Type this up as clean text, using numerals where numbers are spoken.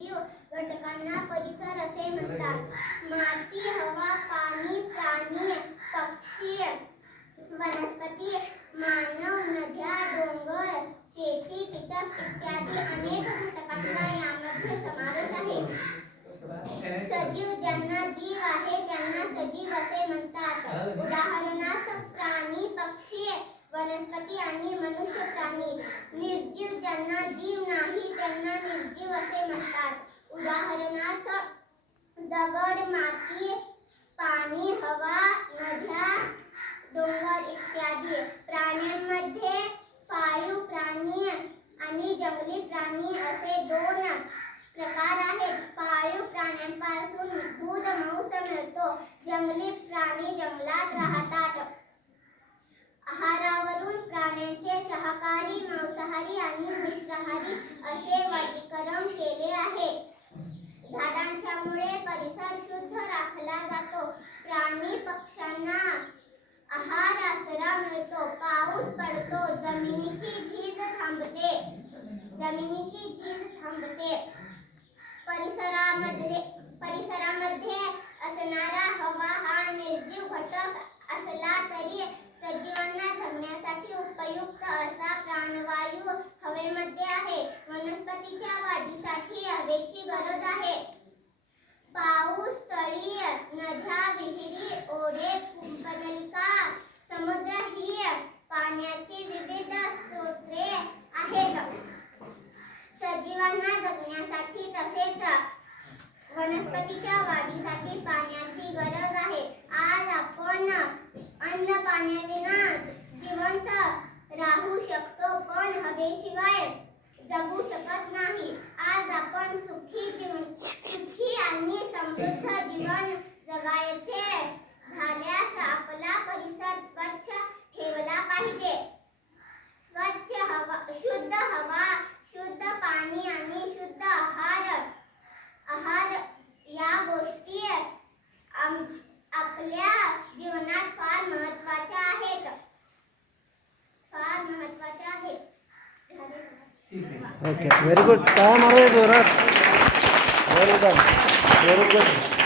घटकांना परिसर असे म्हणतात. माती, हवा, पाणी, प्राणी, पक्षी, वनस्पती, मानव, नद्या, डोंगर, शेती, कीटक इत्यादी अनेक घटकांचा यामध्ये समावेश आहे. सजीव, ज्यांना जीव आहे त्यांना सजीव असे म्हणतात. उदाहरणार्थ प्राणी, पक्षी, वनस्पती आणि मनुष्य प्राणी. निर्जीव, ज्यांना जीव नाही त्यांना निर्जीव असे म्हणतात. उदाहरणार्थ दगड, माती, पाणी, हवा, नद्या, डोंगर इत्यादी. प्राण्यांमध्ये पाळीव प्राणी आणि जंगली प्राणी असे दोन प्रकार आहेत. पाळीव प्राण्यांपासून दूध, मांस मिळतो. जंगली प्राणी जंगलात राहतात. आहारावरून प्राण्यांचे शाकाहारी, मांसाहारी आणि मिश्राहारी असे वर्गीकरण केले आहे. झाडांच्या मुळे परिसर शुद्ध राखला जातो. प्राणी पक्ष्यांना आहार, आसरा मिळतो. पाऊस पडतो. जमिनीची झीज थांबते. परिसरामध्ये असणारा हवा हा निर्जीव घटक असला तरी सजीवांना जगण्यासाठी उपयुक्त असा प्राणवायू हवेमध्ये आहे. वनस्पतीच्या वाढीसाठी हवेची गरज आहे. पाऊस, तळी, नद्या, विहिरी, ओढे, कुंभनलिका, समुद्र ही पाण्याची विविध स्रोते आहेत. सजीवांना जगण्यासाठी तसेच वनस्पतीच्या वाढीसाठी पाण्याची गरज आहे. आज आपण अन्न पाण्याविना जिवंत राहू शकतो पण हवेशिवाय जगू शकत नाही. आज आपण सुखी आणि समृद्ध जीवन जगायचे झाल्यास आपला परिसर स्वच्छ ठेवला पाहिजे. स्वच्छ हवा, शुद्ध हवा, शुद्ध पाणी आणि शुद्ध आहार या गोष्टी आपल्या जीवनात फार महत्त्वाच्या आहेत. Okay, very good. टाळ्या मारूया जोरात. वेल डन, व्हेरी गुड.